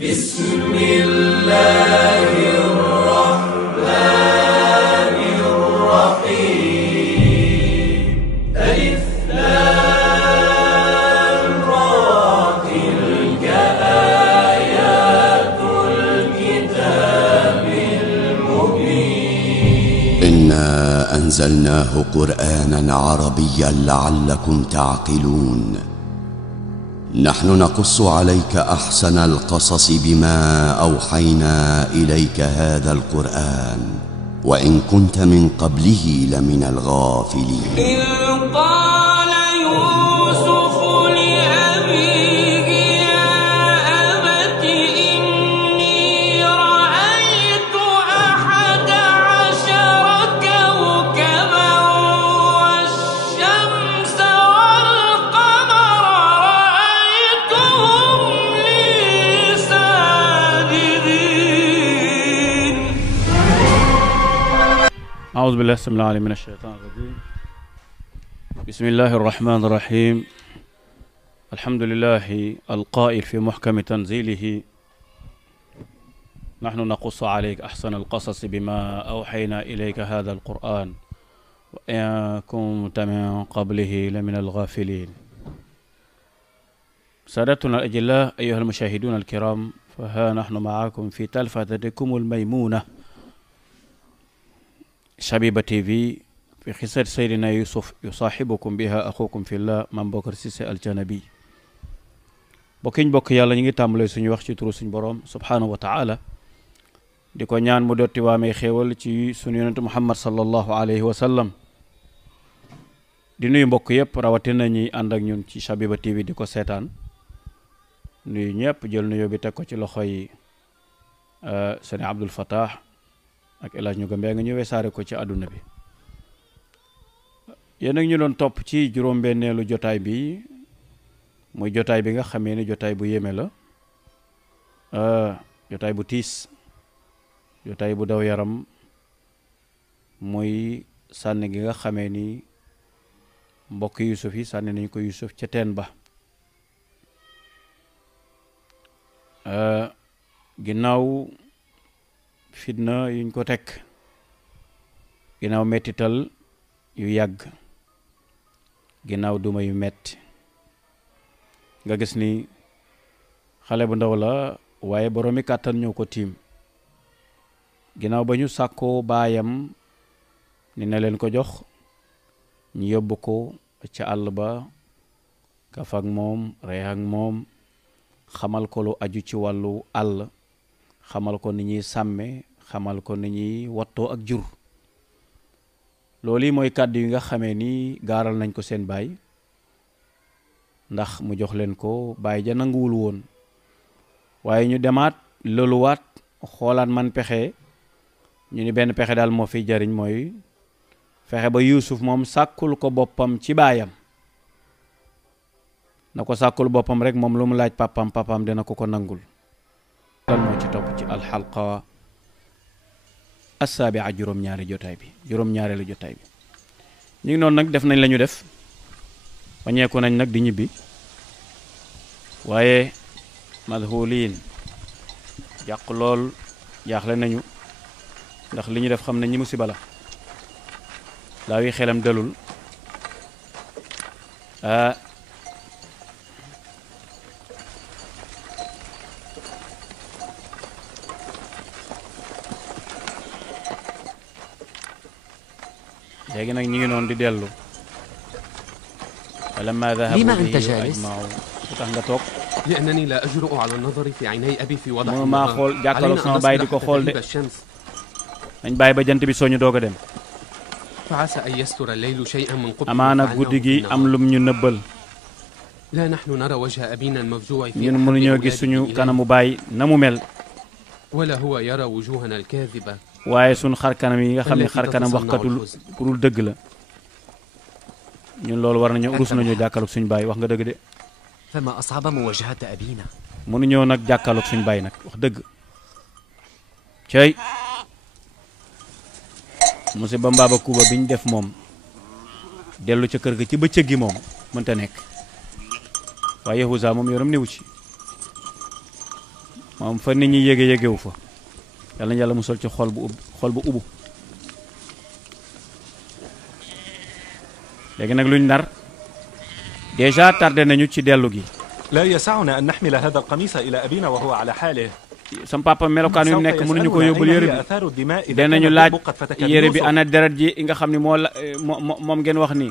بسم الله الرحمن الرحيم ألف لام را تلك آيات الكتاب المبين إنا أنزلناه قرآنا عربيا لعلكم تعقلون نحن نقص عليك أحسن القصص بما أوحينا إليك هذا القرآن وإن كنت من قبله لمن الغافلين إذ قال يوسف لأبيه يا أبت إني رأيت 11 كوكبا والشمس والقمر رأيتهم لي ساجدين. أعوذ بالله السميع العليم من الشيطان الرجيم. بسم الله الرحمن الرحيم. الحمد لله القائل في محكم تنزيله نحن نقص عليك أحسن القصص بما أوحينا إليك هذا القرآن وإن كنت من قبله لمن الغافلين. سادتنا الأجلاء أيها المشاهدون الكرام، فها نحن معكم في تلفزتكم الميمونة شبيبة تي في في قصة سيدنا يوسف يصاحبكم بها أخوكم في الله Mame Bocar Cissé Al-Thiénaba. bokkiñ bokk yàlla ñu ngi tàmbalee suñu wax ci turu suñu borom subhanahu wa ta'ala di ko ñaan mu dotti waamee xéewal ci suñu yonent Muhammad sallallahu alayhi wa sallam. di nuyu mbokk yëpp rawatina ñi ànd ak ñun ci Shabiba TV di ko seetaan nuyu ñëpp jël nuyoo bi teg ko ci loxo yi Sëñ Abdul Fattah ak El Hadj ñu gëmbee nga ñëwee saare ko ci àdduna bi. yéen ak ñu doon topp ci juróom-benneelu jotaay bi muy jotaay bi nga xamee ni jotaay bu yéeme la, jotaay bu tiis, jotaay bu daw yaram, muy sànni gi nga xamee ni mbokk Yusuf yi sànni nañ ko Yusuf ca teen ba. ginnaaw fitna yuñ ko teg, ginnaaw mettital yu yàgg, ginnaaw duma yu metti, nga gis ni xale bu ndaw la waaye boroomi kàttan ñoo ko tiim. ginnaaw ba ñu sàkkoo baayam ni na leen ko jox, ñu yóbbu ko ca àll ba kaf ak moom, ree ak moom, xamal ko lu aju ci wàllu àll, xamal ko ni ñuy sàmme, xamal ko ni ñuy wattoo ak jur. loolu yi mooy kàddu yi nga xamee ni gaaral nañ ko seen baay, ndax mu jox leen ko baay ja nanguwul woon. waaye ñu demaat loluwaat xoolaat man pexe, ñu ni benn pexe daal moo fiy jariñ mooy fexe ba Yuusuf moom sàkkul ko boppam ci baayam. na ko sàkkul boppam rek moom lu mu laaj papam dina ko nangul. lan moo ci topp ci alxalqa assaabi'a juróom-ñaareelu jotaay bi. ñu ngi noonu nag def nañ la ñu def, wañeeku nañ nag di ñibbi, waaye madhuliin jàq lool, jaaxle nañu ndax li ñu def xam nañ ñi musiba la. laa wi xelam dalul. léegi nag ñu ngi noonu di dellu. لما أنت جالس؟ tax nga toog. لأنني لا أجرؤ على النظر في عيني أبي في وضح mënu maa xool jàkkaarloog sama baay di ko xool de. nañ bàyyi ba jant bi soñu doog a dem. فعسى أن يستر الليل شيئا من قبل. amaana guddi gi am lum ñu nëbbal. لا نحن نرى وجه أبينا المفجوع في ñun mënuñoo gis suñu kanamu baay na mu mel. ولا هو يرى وجوهنا الكاذبة. waaye suñ xar kanam yi nga xam ne xar kanam waxkatul kurul dëgg la. ñun loolu war nañu rus nañu jàkkaarloog suñu baay, wax nga dëgg de. فما أصعب مواجهة أبينا. mënuñoo nag jàkkaarloog suñu baay nag wax dëgg. cey musiba mbaaba kuuba biñ def moom dellu ca kër ga ci bëccëg gi moom mënta nekk. waaye Yahuza moom yoram newu ci moom fa nit ñi yégewu fa yàlla na yàlla musal ci xol bu ubbu léegi nag luñ nar déjà tardé nañu ci dellu gi لا يسعنا أن نحمل هذا القميص إلى أبينا وهو على حاله. sam papa melokaan wi mu nekk mënuñu ko yóbbul yére bi danañu laaj yére bi ana deret ji nga xam ni moom ngeen wax ni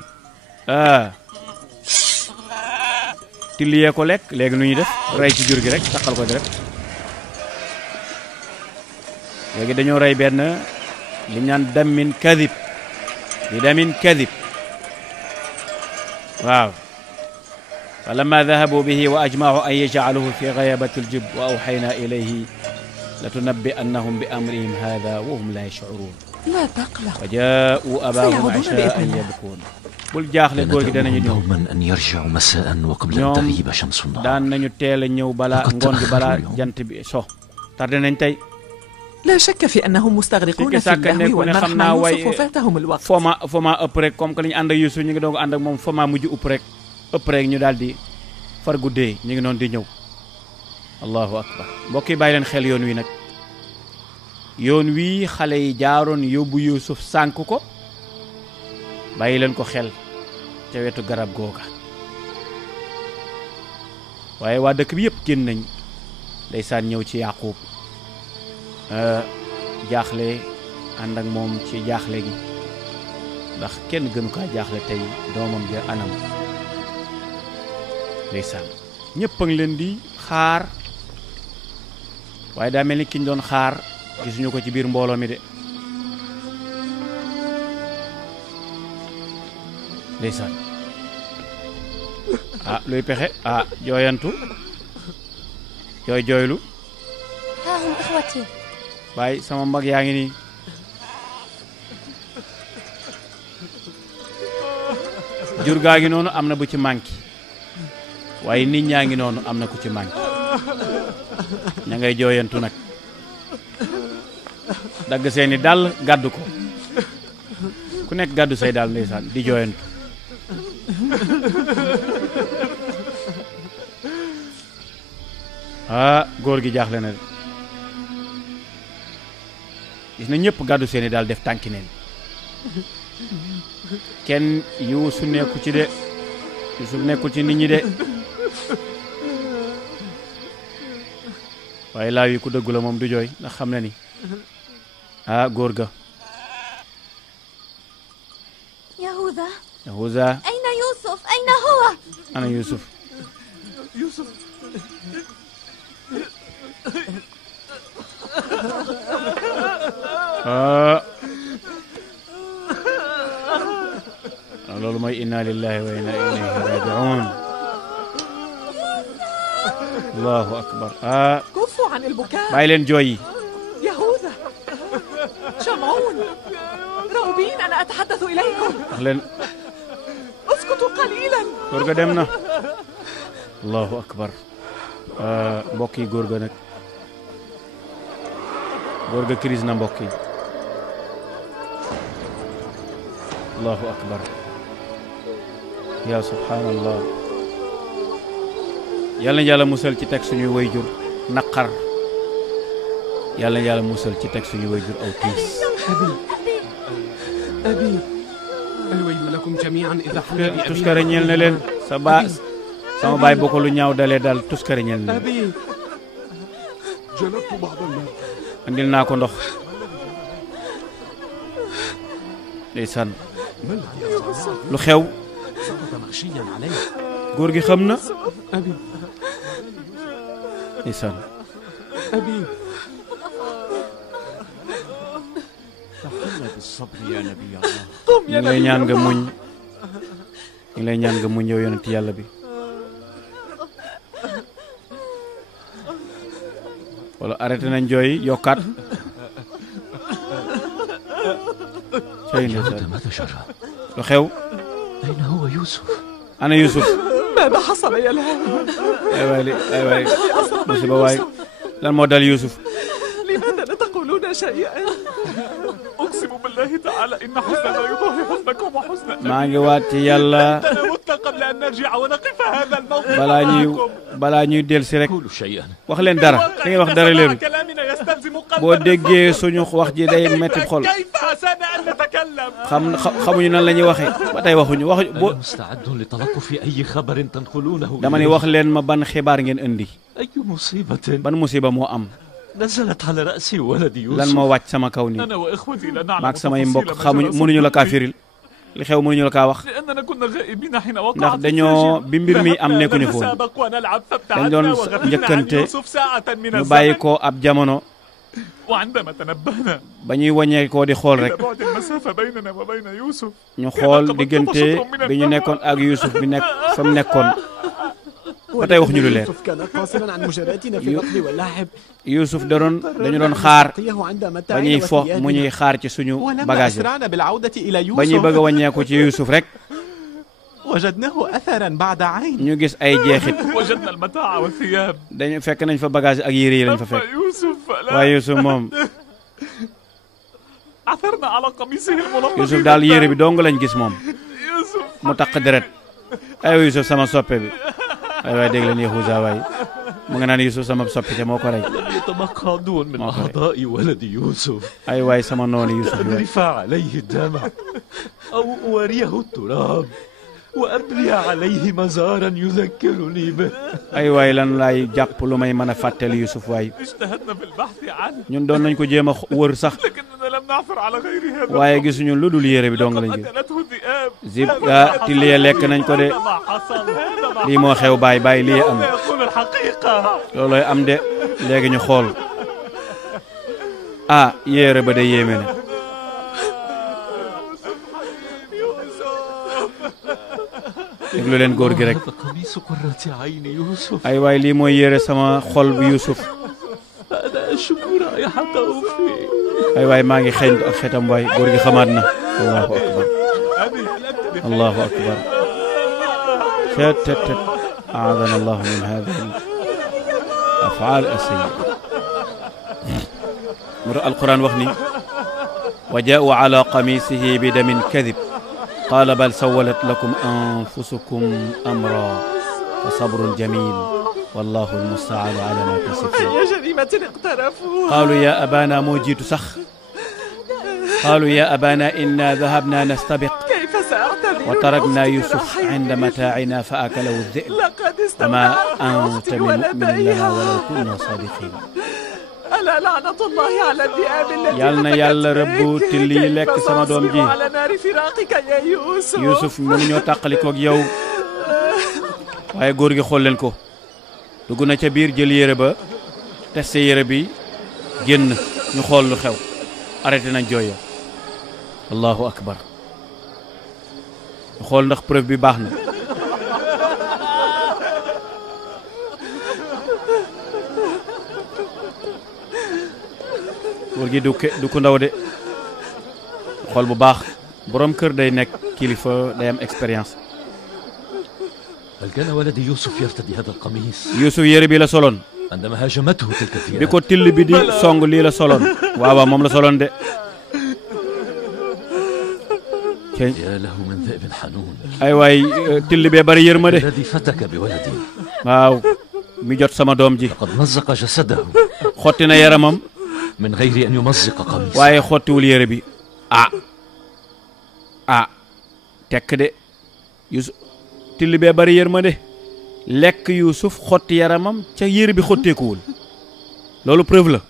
tilliyee ko lekk léegi nu ñuy def rey ci jur gi rek taxal ko deret léegi dañoo rey benn li ñaan damin kadib li damin kadib waaw فلما ذهبوا به وأجمعوا أن يجعلوه في غيابة الجب وأوحينا إليه لتنبئنهم بأمرهم هذا وهم لا يشعرون لا تقلق وجاءوا أباهم عشاء يبكون bul jaaxle góor gi danañu ñëw دوما أن يرجعوا مساء وقبل أن تغيب شمس النهار daan nañu teel a ñëw balaa ngoon gi balaa jant bi so tardé nañ tey لا شك في أنهم مستغرقون في اللهو والمرح مع يوسف وفاتهم الوقت foma ëpp rek comme que lañu ànd ak Yuusuf ñu ngi doon ànd ak moom foma mujj ëpp rek ñu daal di far guddee ñu ngi noonu di ñëw allahu akbar mbokk yi bàyyi leen xel yoon wi nag yoon wii xale yi jaaroon yóbbu Yuusuf sànk ko bàyyi leen ko xel ca wetu garab googa waaye waa dëkk bi yëpp génn nañ ndeysaan ñëw ci Yaaqub jaaxle ànd ak moom ci jaaxle gi ndax kenn gënu kaa jaaxle tey doomam ja anam ndeysaan ñëpp a ngi leen di xaar waaye daa mel ni ki ñu doon xaar gisuñu ko ci biir mbooloo mi de ndeysaan luy pexe jooyantu jooylu ها هم إخوتي baay sama mag yaa ngi nii jur gaa ngi noonu am na bu ci manqué waaye nit ñaa ngi noonu am na ku ci manqué ña ngay jooyantu nag dagg seeni dàll gàddu ko ku nekk gàddu say daal ndeysaan di jooyantu góor gi jaaxle na gis na ñëpp gàddu seeni daal def tànki neen kenn Yuusuf nekku ci de Yuusuf nekkul ci nit ñi de waaye laaw yi ku dëggu la moom du jooy ndax xam na ni góor ga Yahuza أين يوسف أين هو ana Yuusuf loolu mooy inna lillahi wa inna ilayhi raji'un allahu akbar كفوا عن البكاء bàyyi leen jooy yi يهوذا شمعون راغبين أنا أتحدث إليكم wax leen اسكتوا قليلا góor ga dem na allahu akbar mbokk yi góor ga nag góor ga crise na mbokk yi allahu akbar ya subhanallah yàlla na yàlla musal ci teg suñuy wayjur naqar yàlla na yàlla musal ci teg suñuy wayjur aw tiis أبي الويل لكم جميعا إذا حل بأبينا tuskare ñeel na leen sama baay boo ko lu ñaaw dalee daal tuskare ñeel na leen أبي جلبت بعض الماء andil naa ko ndox ndeysaan lu xew سقط مغشيا عليه góor gi xam na أبي ndeysaan أبي بالصبر يا نبي الله ñu ngi lay ñaan nga muñ ñu ngi lay ñaan nga muñ yow yonent yàlla bi wala arrêté nañ jooy yokkaat cay ndeysaan ماذا جرى؟ lu xew أين هو يوسف؟ ana Yuusuf ماذا حصل يا لهاب ay waay li ay waay musiba waay lan moo dal Yuusuf لماذا لا تقولون شيئا أقسم بالله تعالى إن حزننا يضاهي حزنكم وحزننا maa ngi waat ci yàlla متنا قبل أن نرجع ونقف هذا الموقف balaa ñuy dellusi rek قولوا شيئا. wax leen dara da ngay wax dara leeru كلامنا يستلزم قلبا boo déggee suñu wax ji day metti xol كيف عسانا أن نتكلم xamuñu nan la ñuy waxee ba tey waxuñu boo أنا مستعد لتلقف أي خبر تنقلونه dama ne wax leen ma ban xibaar ngeen indi أي مصيبة ban musiba moo am نزلت على رأس ولد lan يوسف. moo wàcc sama kaw nii أنا وإخوتي لا نعلم maag samay mbokk تفاصيل ما xamuñu جرى mënuñu la kaa صدقني. firil li xew mënuñu la kaa wax لأننا كنا غائبين حين ndax وقعت dañoo bi mbir mi am nekkuñu foon نتسابق ونلعب dañ فابتعدنا doon وغفلنا عن njëkkante يوسف ساعة من ñu bàyyi الزمن ko ab jamono وعندما تنبهنا ba ñuy wàññee koo di xool إلى rek بعد المسافة بيننا وبين يوسف ñu xool diggante bi ñu nekkoon ak Youssouf bi nekk fa mu nekkoon ba tey waxuñu lu leer يوسف كان قاصرا عن مجاراتنا في الركض واللعب Youssouf dañu doon xaar عند ba متاعنا ñuy fo mu ñuy xaar ci suñu ولما bagage أسرعنا بالعودة إلى ba ñuy bëgg a يوسف wàññeeku ci Youssouf rek وجدناه أثرا بعد عين ñu gis ay jeexit وجدنا المتاع والثياب dañu fekk nañ fa bagage ak yére yi lañ fa أما fekk يوسف فلا waaye Youssouf moom عثرنا على قميصه الملطخ Youssouf daal yére bi dong lañ gis moom يوسف mu taq deret ay Youssouf sama soppe bi ay waay dégg leen Yahuza waay mu nga naan Youssouf sama soppe te moo ko rey يتبقى عدو من ما أخرج. أعضاء ولد يوسف. ay waay sama noonu Youssouf waay أذرف عليه الدمع أو أوريه التراب وأبني عليه مزارا يذكرني به. ay waay lan laay jàpp lu may mën a fàttali Youssouf waay اجتهدنا في البحث عنه ñun doon nañ ko jéem a wër sax لكننا لم نعثر على غير هذا waaye gisuñu lu dul yére bi dong lañ gis قتلته الذئاب zib ah tilliye lekk nañ ko de هذا ما حصل هذا ما lii moo xew bàyyi lii am حصل يقول الحقيقة loolooy am de léegi ñu xool ah yére ba de yéeme na déglu leen góor gi rek هذا قميص قرة عين يوسف. ay waay lii mooy yére sama xol bu Youssouf أنا أشم رائحته فيه. ay waay maa ngi xeeñ ak xetam waay góor gi xamaat na allahu akbar allahu akbar tet tet tet aadana allahu min hadihi afaal asayya mur alquran wax ni wa jaa'u ala qamisihi bi damin kadib qala bal sawalat lakum anfusukum amra fa sabrun jamil wallahu almustaanu ala ma tasifun أي جريمة اقترفوها قالوا يا أبانا موجيت سخ قالوا يا أبانا إنا ذهبنا نستبق كيف سأعتذر وتركنا لأختي يوسف برحيل؟ عند متاعنا فأكله الذئب لقد وما استودعت أنت أختي بمؤمن لنا ولو ولديها كنا صادقين ألا لعنة الله على الذئاب التي يالنا يالا ربو تلي لك سما دوم جي على نار فراقك يا يوسف Youssouf mënuñoo tàqalikoo ak yow waaye góor gi xool leen ko dugg na ca biir jël yére ba testé yére bi génn ñu xool lu xew arrêté nañ jooy ya allahu akbar ñu xool ndax preuve bi baax na góor gi du ko ndaw de xool bu baax borom kër day nekk kilifa day am expérience هل كان ولد يوسف يرتدي هذا القميص Youssouf yére bi la soloon عندما هاجمته تلك bi الفئران؟ ko till bi di song lii la soloon waaw waaw moom la soloon de يا له من ذئب حنون ay waay till bee bari yërmande الذي فتك بولدي. waaw mi jot sama doom ji قد مزق جسده xotti na yaramam من غير أن يمزق قميصه. waaye xottiwul yére bi tekk de Youssouf till bee bari yërmande lekk Youssouf xotti yaramam ca yére bi xotteekuwul loolu preuve la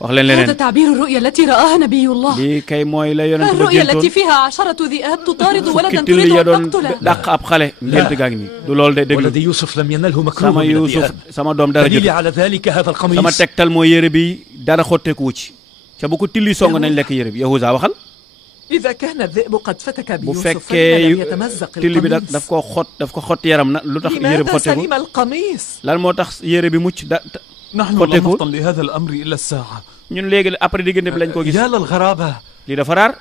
wax leen هذا leneen تعبير الرؤيا التي رآها نبي الله. lii kay mooy la yonent ba الرؤيا التي géntoon فيها 10 ذئاب تطارد ولدا fukki till تريد ya أن doon تقتله. dàq ab xale ngént gaa ngi nii du loolu de déglu ولد يوسف لم ينله مكروه sama من Youssouf الذئاب. sama doom dara دليل jot على ذلك هذا sama القميص. tegtal mooy yére bi dara xotteeku ci ca bu ko tilli song nañ lekk yére bi Yahuza waxal إذا كان الذئب قد فتك bu بيوسف فلما fekkee لم يتمزق till bi القميص؟ daf ko xott yaram na lu tax yére bi لماذا xotteeku سلم القميص؟ lan moo tax yére bi mucc نحن xotteeku لم نفطن لهذا الأمر إلا الساعة. ñun léegi après diggante bi lañ ko gis يا للغرابة lii dafa raar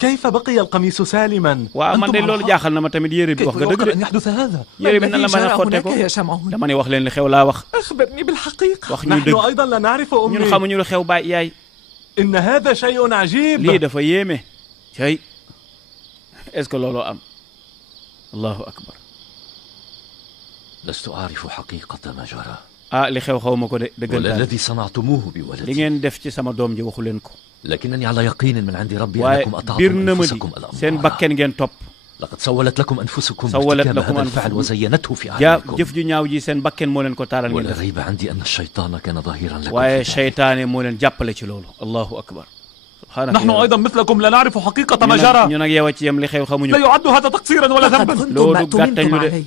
كيف بقي القميص سالما waaw man de loolu jaaxal na ma tamit yére bi wax nga dëgg يمكن أن de يحدث هذا yére bi nan la mën a xotteeku هناك يا شمعون؟ dama ne wax leen li xew laa wax أخبرني بالحقيقة. wax ñu نحن dëgg أيضا لا نعرف ñun أمي xamuñu lu xew baay yaay إن هذا شيء lii عجيب dafa yéeme cay est-ce que looloo am allahu akbar لست أعرف حقيقة ما جرى. li xew xaw ma ko de dëggantaan. والذي صنعتموه li بولدي. ngeen def ci sama doom ji waxu leen ko. لكنني على يقين من عند ربي waaye أنكم أطعتم bir na ma di أنفسكم seen bakken ngeen topp. لقد سولت لكم أنفسكم سولت ارتكاب لكم هذا الفعل أنفسكم. وزينته في jaa أعينكم. jëf ju ñaaw ji seen bakken moo leen ko taaral ngeen ولا def. ريب عندي أن الشيطان كان ظهيرا لكم waaye في ذلك. seytaane moo leen jàppale ci loolu. allahu akbar. نحن أيضا مثلكم لا نعرف حقيقة ما جرى. ñu nag yow a ci yem li xew xamuñu. لا يعد هذا تقصيرا ولا لقد ذنبا. كنتم مأتمنتم عليه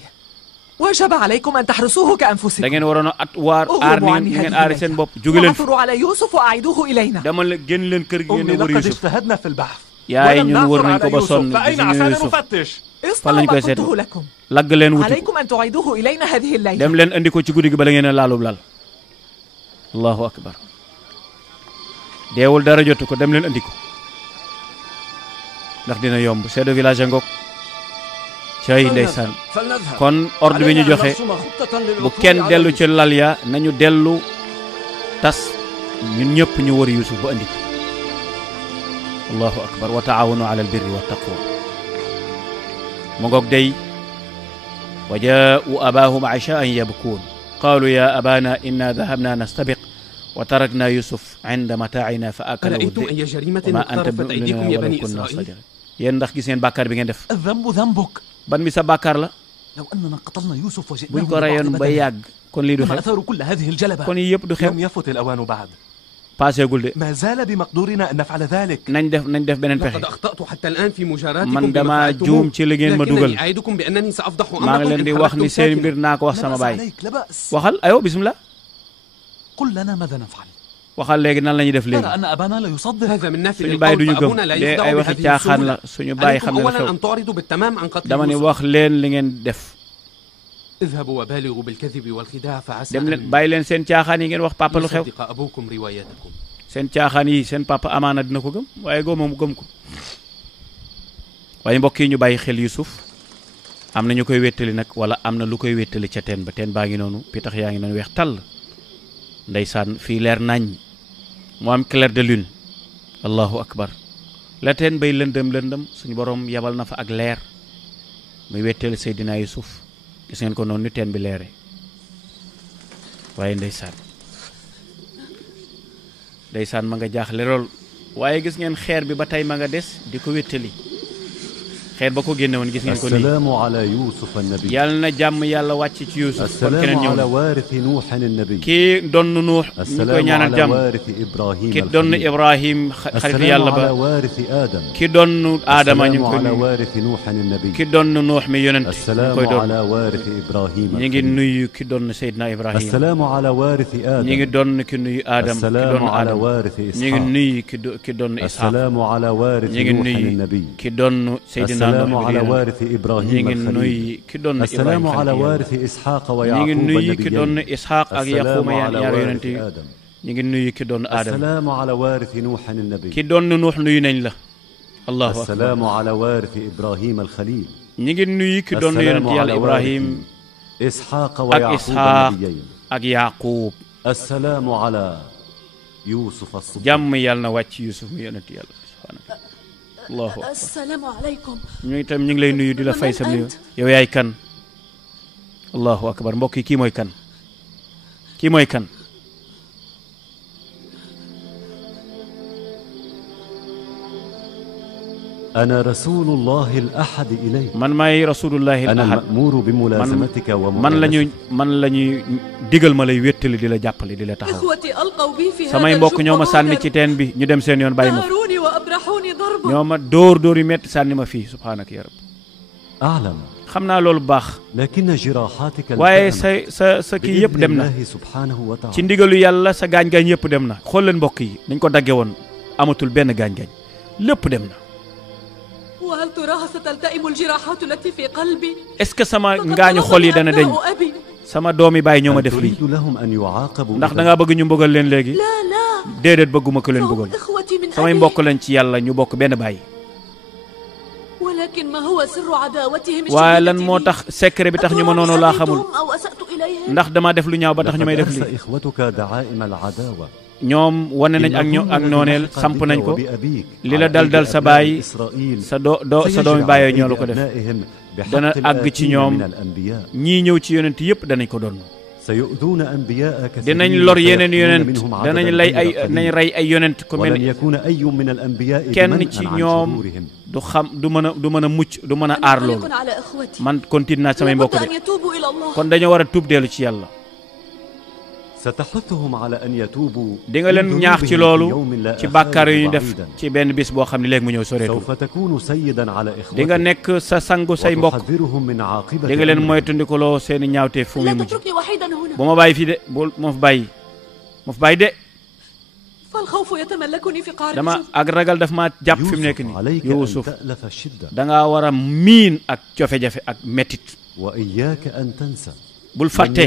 وجب عليكم أن تحرسوه da كأنفسكم. ngeen waroon a at waar aar ni ngeen aari seen bopp. jóge leen وعثروا على يوسف وأعيدوه إلينا. dama la génn leen kër gi ngeen أمي di wër لقد Yusuf. اجتهدنا في البحث yaay ولم ñun wër نعثر nañ ko على ba يوسف sonn فأين gisuñu عسانا Yusuf. نفتش. اصنعوا lañ ما koy seet قلته لكم. lagg leen wuti ko. عليكم أن تعيدوه إلينا هذه الليلة. dem leen andi ko ci guddi gi bala ngeen a laalub lal. allahu akbar. deewul dara jotu ko dem leen andi ko. ndax dina yomb chef de village a ngoog. cay ndeysaan. kon ordre bi ñu joxe bu kenn dellu ci lal ya nañu dellu tas ñun ñëpp ñu wër Yusuf ba andi ko. allahu akbar wa taawanu ala albirri wa taqwa. mu ngoog day wa jaa'u abaahum ashaa'an yabkuun qaalu ya abana inna dahabna nastabiq wa tarakna Yusuf inda mataa'ina fa akalahu أرأيتم أي جريمة wa ma anta اقترفت أيديكم يا بني kunna إسرائيل؟ sadiqin. yéen ndax gis ngeen bàkkaar bi ngeen def. الذنب ذنبك. ban mi sa bàkkaar la. لو أننا قتلنا يوسف وجئناه buñ ko rayoon ba yàgg kon lii du ما xew. أثار كل هذه الجلبة. kon yii yëpp du xew. لم يفت الأوان بعد. paaseegul de. ما زال بمقدورنا أن نفعل ذلك. nañ def beneen pexe. لقد أخطأت حتى الآن في مجاراتكم man بما dama فعلتموه. juum ci li ngeen ma dugal. لكنني أعدكم بأنني سأفضح maa ngi أمركم leen إن di wax خرجتم ni seen mbir ساكنا. naa ko wax لا sama بأس baay. عليك لا بأس. waxal ayo bismillah. قل لنا ماذا نفعل. waxal léegi nan la ñuy def léegi. ترى أن أبانا لا يصدق. هذا من نافذ suñu baay القول duñu gëm فأبونا لا de يخدع ay waxi بهذه caaxaan la السهولة. suñu baay xam عليكم ne la أولا xew. أن تعرضوا بالتمام عن قتل dama ni يوسف. wax leen li ngeen def. اذهبوا وبالغوا بالكذب والخداع فعسى dem leen أن bàyyi leen seen caaxaan yi ngeen wax papa lu xew. يصدق أبوكم روايتكم. seen caaxaan yi seen papa amaana dina ko gëm waaye góoma mu gëm ko. waaye mbokk yi ñu bàyyi xel Yusuf am na ñu koy wéttali nag wala am na lu koy wéttali ca teen ba teen baa ngi noonu pitax yaa ngi noonu weex tàll. ndeysaan fii leer nañ mu am clair de lune. allahu akbar. la teen bay lëndëm suñu borom yabal na fa ak leer muy wéttali Seydina Yusuf gis ngeen ko noonu ni teen bi leere waaye ndeysaan ma nga jaaxle lool waaye gis ngeen xeer bi ba tey ma nga des di ko wéttali xeer ba ko génne woon gis ngeen ko nii. السلام على يوسف النبي. yàlla na jàmm yàlla wàcc ci Yusuf. kon keneen السلام ñëw على na. وارث نوح النبي. kii donn Nuux ñu koy السلام ñaanal على jàmm. وارث إبراهيم ki donn الخليل. Ibrahim xaritu yàlla السلام على ba. وارث آدم. ki donn Aadama ñu ngi السلام koy على nuyu. وارث نوح النبي. ki donn Nuux mi yonent ñu السلام koy doon. على وارث إبراهيم ñu ngi الخليل. nuyu ki donn Seydina Ibrahim. السلام على وارث ñu ngi آدم. donn ki nuyu Adam ki السلام donn على Adam. وارث ñu ngi إسحاق. nuyu ki donn Isxaaq. السلام على وارث ñu ngi نوح nuyu النبي. ki donn Seydina السلام Nuux mi على yonent. وارث ñu إبراهيم ngi الخليل. nuyu ki donn السلام Ibrahim على xaritu yàlla. وارث إسحاق ñu ngi ويعقوب nuyu ki donn النبيين. Isxaaq ak السلام Yaquuma على ñaari وارث yonent yi. آدم. ñu ngi nuyu ki donn Adam. السلام على وارث نوح النبي. ki donn Nuux nuyu nañ la. allahu akbar. السلام على وارث إبراهيم الخليل. ñu ngi nuyu ki donn yonent yàlla Ibrahim إسحاق ak ويعقوب Isxaaq النبيين. ak Yaquub. السلام على يوسف الصديق. jàmm yàlla na wàcc Yusuf mu yonent yàlla subhaanahu allahu akbar. السلام عليكم. ñu itam ñu ngi lay nuyu di la fay sa nuyu. yow yaay kan. allahu akbar mbokk yi kii mooy kan. kii mooy kan. أنا رسول الله الأحد إليك. man maay rasulullahi أنا al-ahad. المأمور بملازمتك man la ñuy digal ma lay wéttali di la jàppale di la taxaw. إخوتي ألقوا بي في هذا samay mbokk ñoo ma sànni ci الجب teen bi ñu dem seen yoon bàyyi ma fi. نهروني وأبرحوني ضربا. ñoo ma dóor yu metti sànni ma fii subhaanaka ya rab. أعلم. xam naa loolu baax. لكن جراحاتك waaye التأمة sa kii yëpp dem na. بإذن الله سبحانه وتعالى. ci ndigalu yàlla sa gaañ-gaañ yëpp dem na. xool leen mbokk yi dañ ko dagge woon amatul benn gaañ-gaañ lépp dem na. وهل تراها ستلتئم الجراحات التي في قلبي؟ est-ce que sama ngaañu xol yi dana deñ. أبناء أبي. sama doomi baay ñoo ma هل def lii. تريد لهم أن يعاقبوا؟ ndax da ngaa bëgg ñu mbugal leen léegi. لا لا. déedéet bëgguma ko leen فهم mbugal. إخوتي من samay أبي. mbokk lañ ci yàlla ñu bokk benn baay. ولكن ما هو سر عداوتهم waaye lan الشديدة moo لي؟ tax secret bi tax ñu ma noonu laa xamul. أتركتهم أو أسأت إليهم؟ ndax damaa def lu ñaaw ba tax ñu may def لقد lii. أرسى إخوتك دعائم العداوة. ñoom wane nañ ak nooneel samp nañ ko. li la dal sa baay sa doomi baay ñoo la ko def. dana àgg ci ñoom ñii ñëw ci yonent yëpp danañ ko doon dinañ lor yeneen yonent danañ rey ay yonent ku mel ni kenn ci ñoom du mën a mucc du mën a aar loolu man continue naa samay mbokk de kon dañoo war a tuub dellu ci yàlla di nga leen ñaax ci loolu ci bàkkaar yu ñu def ci benn bis boo xam ne léegi mu ñëw soreetul di nga nekk sa sangu say mbokk di nga leen moytandikuloo seeni ñaawtee fu muy mujj bu ma bàyyi fii de bu ma fa bàyyi de dama ak ragal daf ma jàpp fi mu nekk nii Yuusuf dangaa war a miin ak cofe-jafe ak mettit bul fàtte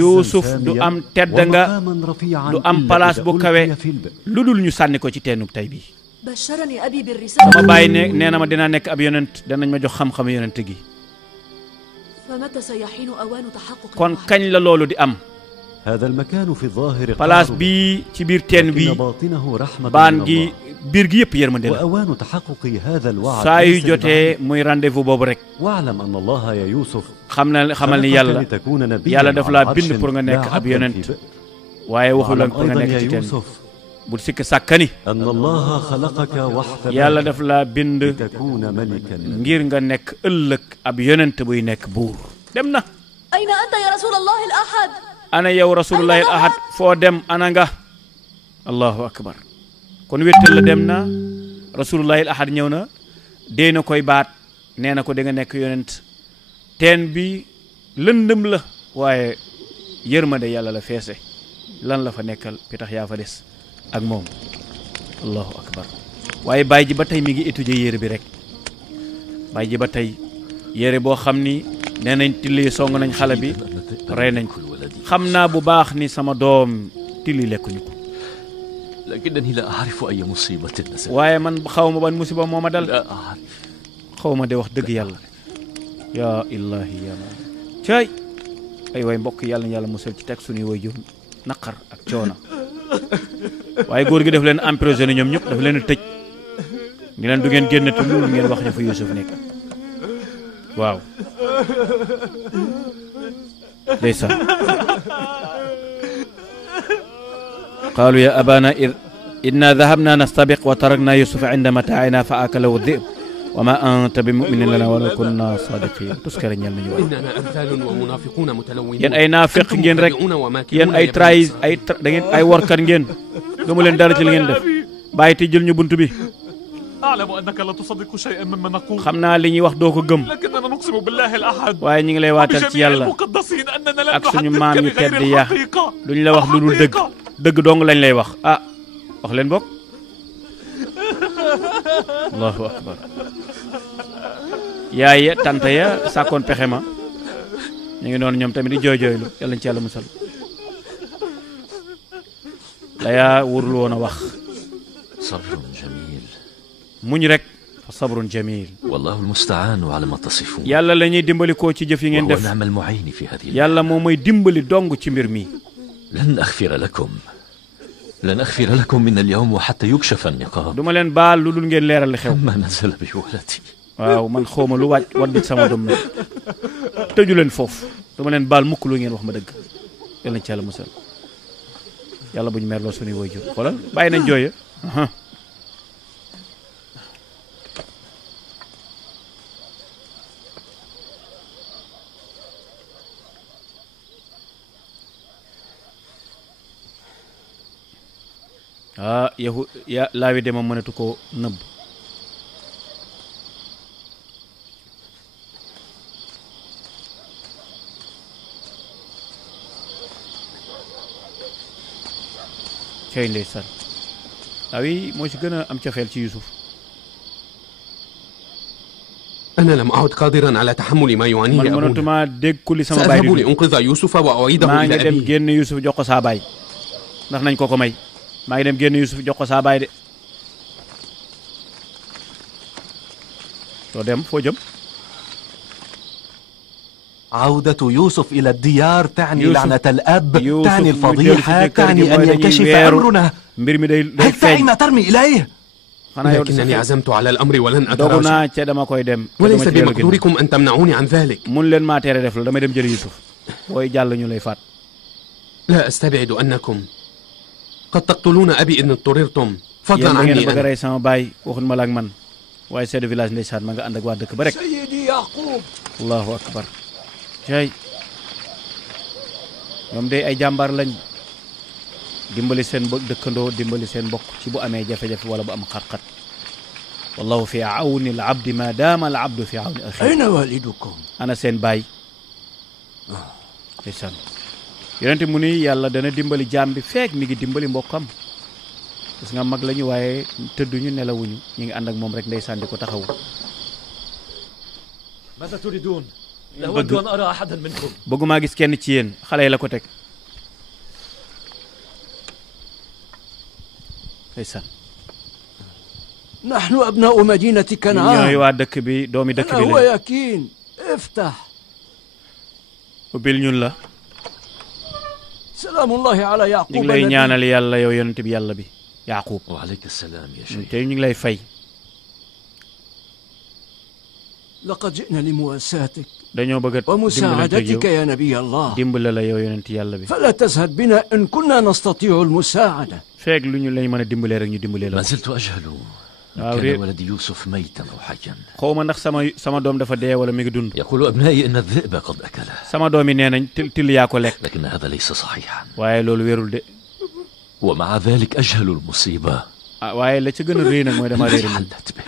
Yuusuf du am tedd nga du am palaas bu kawe lu dul ñu sànni ko ci teenub tey bii sama bàyyi ne nee na ma dinaa nekk ab yonent danañ ma jox xam-xam yonent gi kon kañ la loolu di am palaas bii ci biir teen bii baan gi biir gi yëpp yërmande la saa yu jotee muy rendez-vous boobu rek xamal ni yàlla daf laa bind pour nga nekk ab yonent waaye waxul la pour nga nekk ci teen bu sikk sàkkani yàlla daf laa bind ngir nga nekk ëllëg ab yonent buy nekk buur dem na ana yow rasulullahi al ahad foo dem ana nga allahu akbar kon wéttal la dem na rasulullahi al ahad ñëw na dee na koy baat nee na ko da nga nekk yonent teen bi lëndëm la waaye yërmande yàlla la feese lan la fa nekkal pitax yaa fa des ak moom allahu akbar waaye baay ji ba tey mi ngi étudier yére bi rek baay ji ba tey yére boo xam ni nee nañ tilli song nañ xale bi rey nañ ko xam naa bu baax ni sama doom tilli lekkuñu ko waaye man xaw ma ban musiba moo ma dal xaw ma de wax dëgg yàlla yaa illaahi yaa ma caay ay waay mbokk yàlla na yàlla musal ci teg suñuy way jur naqar ak coono waaye góor gi daf leen emprisonné ñoom ñëpp daf leen a tëj ni leen du ngeen génn te loolu ngeen wax ñu fa Yuusuf nekk waaw ndeysaan qaalu ya abana inna dahabna nastabiq wa tarakna yusufa inda mataa'ina fa akalahu dhi'b wa ma anta bi mu'minin lana walaw kunna sadiqin tuskare ñel nañu wax yéen ay naafiq ngeen rek yéen ay da ngeen ay workat ngeen gëmu leen dara ci li ngeen def bàyyi te jël ñu bunt bi xam naa li ñuy wax doo ko gëm waaye ñu ngi lay waatal ci yàlla ak suñu maam yu tedd ya duñ la wax lu dul dëgg dong lañ lay wax wax leen bokk allahu akbar yaay ya tante ya sàkkoon pexe ma ñu ngi noonu ñoom tamit di jooy-jooylu yàlla ñu ci yàlla musal la yaa wurlu woon a wax muñ rek fa sabrun jamil wallahu almusta'an ala ma tasifun yàlla la ñuy dimbali koo ci jëf yi ngeen def yàlla moo mooy dimbali dong ci mbir mi lan aghfira lakum min al-yawm wa hatta yukshafa an-niqab duma leen baal lu dul ngeen leeral li xew ma nazala bi waladi waaw man xawma lu wadd sama doom na tëju leen foofu duma leen baal mukk lu ngeen wax ma dëgg yàlla na ci yàlla musal yàlla buñu merloo suñuy waajur xoolal bàyyi nañ jooya laawi de moom mënatu ko nëbb cay ndeysaan laawi moo ci gën a am cofeel ci Yuusuf أنا لم أعد قادرا على تحمل ما يعانيه أبونا. mënatuma dégg li sama baay سأذهب لأنقذ يوسف وأعيده إلى أبيه. maa ngi dem génn Yuusuf jox ko saa baay ndax nañ ko may maa ngi dem génn Yuusuf jox ko saa baay de soo dem foo jëm عودة يوسف إلى الديار تعني لعنة الأب تعني الفضيحة تعني أن ينكشف أمرنا mbir mi day حتى أين ترمي إليه لكنني عزمت على الأمر ولن dogu naa ca dama koy dem وليس بمقدوركم أن تمنعوني عن ذلك mun leen maa tere def la damay dem jëli Yusuf booy jàll ñu lay faat لا أستبعد أنكم قد تقتلون أبي إن اضطررتم فضلا عني ngeen bëgg a rey sama baay waxuñ ma la ak man waaye chef de village ndeysaan ma nga ànd ak waa dëkk ba rek سيدي يعقوب allahu akbar cay ñoom day ay jàmbaar lañ dimbali seen dëkkandoo dimbali seen mbokk ci bu amee jafe-jafe wala bu am xat-xat wallahu fi awni al abdi ma daama al abdu fi awni axi أين والدكم ana seen baay ndeysaan yonente mu ni yàlla dana dimbali jaam bi feek mi ngi dimbali mbokkam gis nga mag lañu waaye tëdduñu nelawuñu ñi ngi ànd ak moom rek ndeysaan di ko taxawu ماذا تريدون؟ لا أود أن أرى أحدا منكم bëggumaa gis kenn ci yéen xale yi la ko teg ndeysaan نحن أبناء مدينة ñooy كنعان waa dëkk bi doomi dëkk bi هو lañ يكين افتح ubbil ñun la سلام الله على ñu يعقوب ngi lay النبي. ñaanal yàlla yow yonent bi yàlla bi Yaaqub وعليك السلام يا شيخ te ñu ngi lay fay لقد جئنا لمواساتك dañoo bëgg a dimbalante ak ومساعدتك yow يا نبي الله dimbale la yow yonent yàlla bi فلا تزهد بنا إن كنا نستطيع المساعدة feek lu ñu lañ mën a dimbalee rek ñu dimbalee la ما زلت أجهل waaw كان réer ولدي يوسف ميتا أو حيا xaw ma ndax sama doom dafa dee wala mi ngi dund يقول أبنائي إن الذئب قد أكله sama doom yi nee nañ til yaa ko lekk لكن هذا ليس صحيحا waaye loolu wérul de ومع ذلك أجهل المصيبة ah waaye la ca gën a rëy nag mooy dama réer التي man حلت به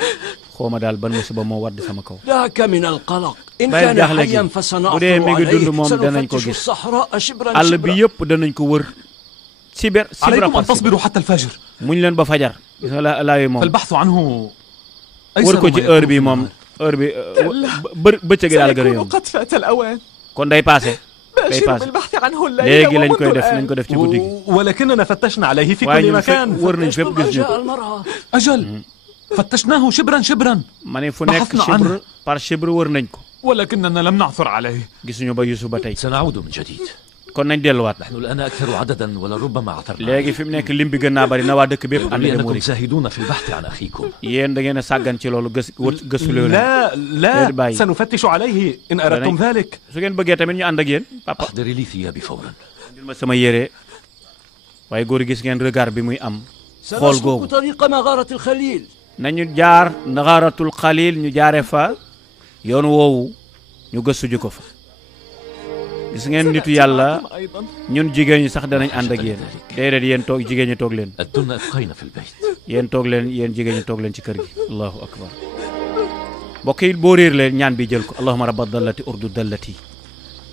xaw ma daal ban musiba moo wadd sama kaw ذاك من القلق إن bàyyil كان jaaxle gi حيا bu dee فسنعثر mi ngi dund عليه moom danañ ko سنفتش gis الصحراء شبرا àll bi شبرا yëpp danañ ko wër sibir عليكم أن تصبروا حتى الفجر muñ leen ba fajar gis nga laa yi moom فالبحث عنه wër ko ci heure bi moom heure bi bëccëg daal gën a سيكون yomb قد فات الأوان kon day passé day باشر passé بالبحث عنه الليل léegi lañ koy ومنذ def nañ الآن ko def ci guddi gi ولكننا فتشنا عليه في waaye كل ñun مكان wër nañ fépp gis ñu جاء ko المرأة أجل فتشناه شبرا شبرا ma ne fu nekk بحثنا chibre عنه. par chibre wër nañ ko ولكننا لم نعثر عليه gisuñu ba Yusuf ba tey سنعود من جديد kon nañ delluwaat نحن الآن أكثر عددا ولربما عثرنا léegi fi mu nekk lim bi gën naa bari na waa dëkk bépp ànd يبدو لي dem أنكم wëri زاهدون في البحث عن أخيكم yéen da ngeen a sàggan ci loolu gëstu leen لا déet لا bàyyi سنفتش عليه إن أردتم ذلك su ngeen bëggee tamit ñu ànd ak yéen papa أحضري لي ثيابي فورا indil ma sama yére waaye góor gis ngeen regard bi muy am xool سنسلك googu طريق مغارة الخليل nañu jaar naxaaratul xalil ñu jaare fa yoon woowu ñu gëstu ji ko fa gis ngeen nitu yàlla أيضا ñun jigéen ñi sax danañ ànd ak yéen déedéet yéen toog jigéen ñi toog leen أنتن أبقين في البيت yéen toog leen yéen jigéen ñi toog leen ci kër gi allahu akbar mbokk yi boo réer leen ñaan bi jël ko allahuma rabba dallati urdu dallati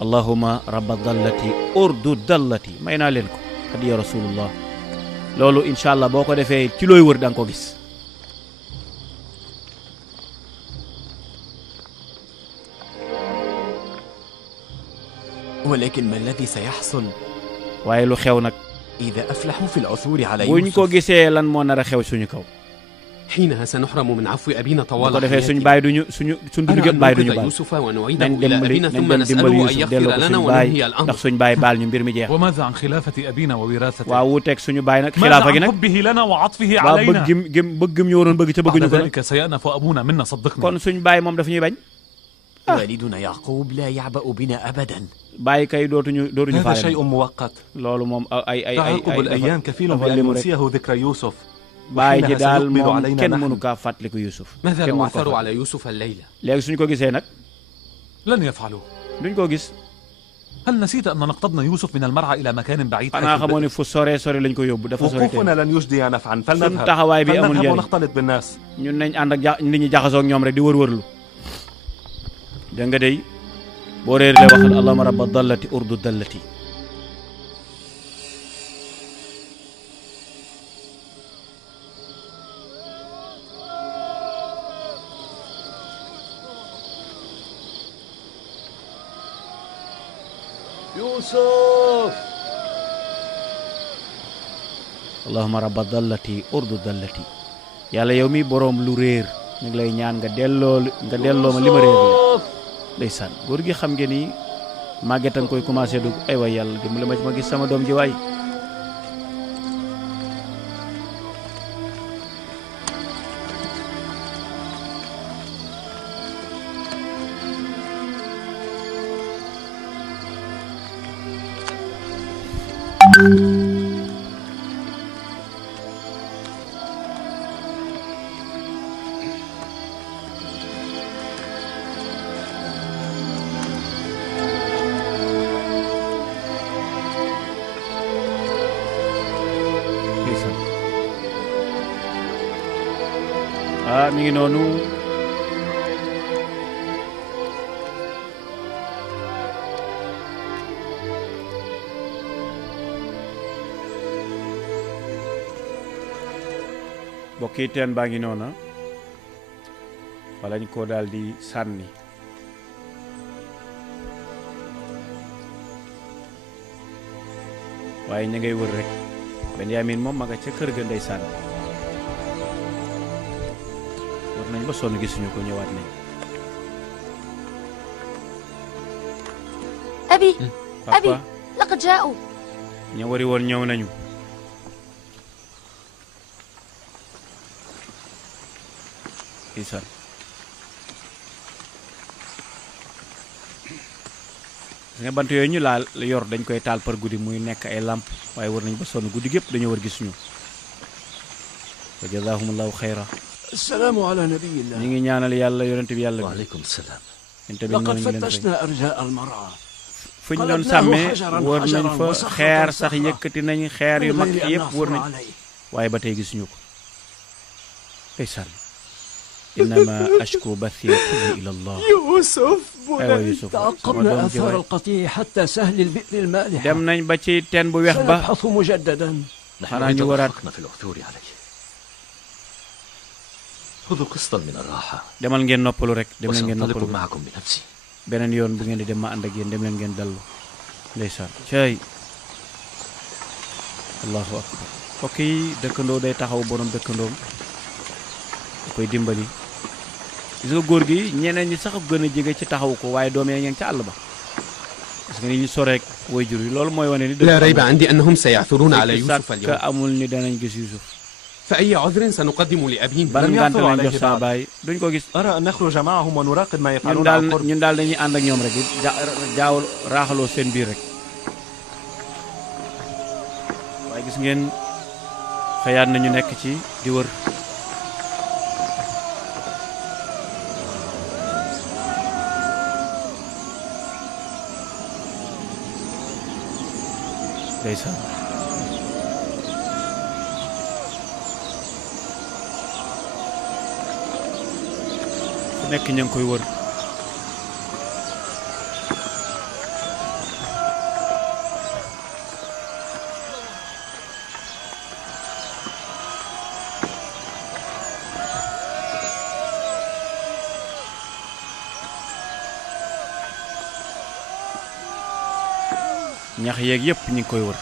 allahuma rabba dallati urdu dallati may naa leen ko hadiya rasulullah loolu incha allah boo ko defee ci looy wër da nga ko gis ولكن ما الذي سيحصل waaye lu xew nag إذا أفلحوا في العثور على buñ ko يوسف؟ gisee lan moo nar a xew suñu kaw حينها سنحرم من عفو أبينا bu طوال ko defee suñu حياته. baay duñu suñu أرى dund أن baay duñu ننقذ baal يوسف ونعيده nañ إلى dimbali أبينا nañ ثم dem dimbali نسأله أن Yusuf delloo يغفر ko لنا suñu baay وننهي ndax الأمر. suñu baay baal ñu mbir mi jeex وماذا عن خلافة أبينا ووراثته waaw wuuteeg suñu baay nag ماذا xilaafa gi عن nag حبه لنا وعطفه waaw علينا bëggim ñu waroon bëgg ca بعد bëgguñu ko nag ذلك سيأنف أبونا منا صدقني kon suñu baay moom daf ñuy bañ والدنا يعقوب لا يعبأ بنا أبدا bàyyi kay dootuñu هذا faale شيء مؤقت loolu moom ay تعاقب الأيام كفيل dafa بأن limu rek ينسيه ذكر يوسف bàyyi ji وحينها daal سيقبل moom علينا kenn نحن. mënu kaa fàttaliku Yusuf ماذا kenn لو mënu ko عثروا fàttaliku. على يوسف الليلة؟ léegi suñu ko gisee nag لن يفعلوا duñ ko gis هل نسيت أن نقتضنا يوسف من المرعى إلى مكان بعيد xanaa حيث xamoo البئر؟ ni fu sore lañ ko yóbbu dafa sori tey وقوفنا لن يجدي نفعا suñ taxawaay bi amul فلنذهب njëriñ ونختلط بالناس ñun nañ ànd ak nit ñi jaxasoo ak ñoom rek di wër-wërlu da nga dey boo réer le waxal allahuma rabba dallati urdu dallati يوسف allahuma rabba dallati urdu dallati yàlla yow mi boroom lu réer ñu ngi lay ñaan nga delloo ma li ma réer la ndeysaan góor gi xam ngeen ni màggetan koy commencé dugg ay waay yàlla dimbali ma ci ma gis sama doom ji waay mi ngi noonu mbokk yi teen baa ngi noona wala ñu ko daal di sànni waaye ña ngay wër rek Benyamin moom ma nga ca kër ga ndey sànni war nañ ba sonn gisuñu ko ñëwaat nañ أبي papa أبي لقد جاءوا ña wari woon ñëw nañu isan nga bant yooyu ñu laal yor dañ koy taal par guddi muy nekk ay lamp waaye war nañ ba sonn guddi gépp dañoo war gisuñu wa jazaahumullahu xayra السلام على نبي الله ñi ngi ñaanal yàlla yonent bi yàlla وعليكم السلام لقد فتشنا أرجاء المرعى fu ñu doon sàmmee wër nañ fa xeer sax yëkkati nañ xeer yu mag yëpp wër nañ waaye ba tey gisuñu ko ndeysaan innama ashku bathi ila Allah يوسف aywa Yusuf تعقبنا آثار القطيع حتى سهل البئر المالح dem nañ ba ci teen bu weex ba سنبحث مجددا xanaa ñu waraat في العثور عليه خذوا قسطا من الراحة demal ngeen noppalu rek dem leen ngeen وسأنطلق noppalu معكم بنفسي beneen yoon bu ngeen di dem ma ànd ak yéen dem leen ngeen dallu ndeysaan cay allahu akbar mbokk yi dëkkandoo day taxaw borom dëkkandoom da koy dimbali gis nga góor gi ñeneen ñi sax gën a jege ci taxaw ko waaye doom yaa ngeen ca àll ba parce que ni ñu soreek way jur yi loolu mooy wane ni لا ريب عندي أنهم سيعثرون على يوسف اليوم amul ni danañ gis Yusuf فأي عذر سنقدم لأبيه ban ngànt lañ jox sa baay duñ ko gis أرى أن نخرج معهم ونراقب ما يفعلون على القرب ñun daal dañuy ànd ak ñoom rek jaaw raaxaloo seen biir rek waaye gis ngeen xëyaat nañu nekk ci di wër ndeysaan fu nekk ña ngi koy wër ñax yeeg yépp ñu ngi koy wër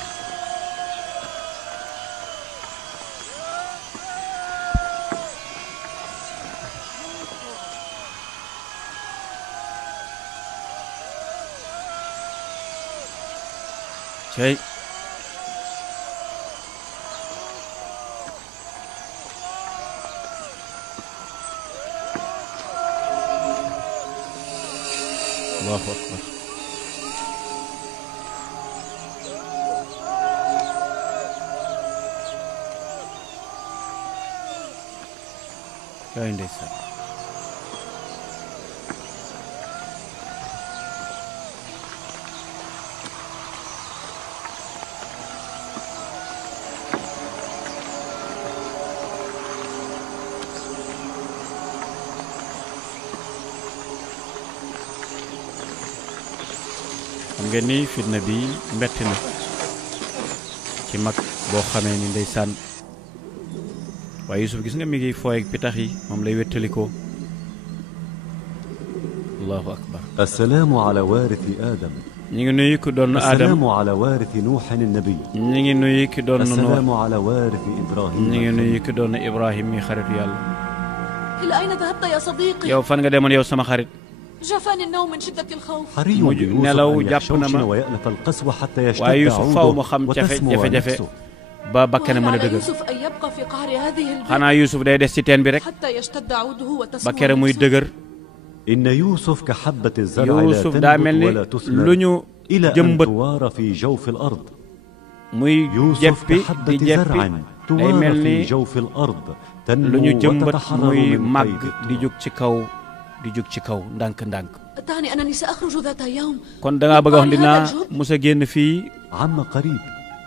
cey allahu akbar yaay ndeysaan xam ngeen ni fitna bi metti na ci mag boo xamee ni ndeysaan waaye Yusuf gis nga mi ngi fooy ak pitax yi moom lay wéttalikoo allahu akbar السلام على وارث آدم ñi ngi nuyu ki doon Adam السلام على وارث نوح النبي ñi ngi nuyu ki doon السلام على وارث إبراهيم ñi ngi nuyu ki doon Ibrahim mi xaritu yàlla إلى أين ذهبت يا صديقي؟ yow fan nga demoon yow sama xarit جفاني النوم من شدة الخوف حري بيوسف أن يحشوشن ويألف القسوة حتى يشتد عوده وتسمو نفسه ba bakkane mën a dëgër يوسف أن يبقى في قعر هذه البئر xanaa Yusuf day des ci teen bi rek حتى يشتد عوده وتسمو ba kere muy dëgër إن يوسف كحبة الزرع لا Yusuf daa mel تنبت ni ولا lu تثمر ñu إلى أن jëmbat توار في جوف الأرض muy jeppi di jeppi day mel ni lu ñu jëmbat muy màgg di jóg ci kaw di jóg ci kaw ndànk-ndànk kon da ngaa bëgg a wax dinaa musa génn fii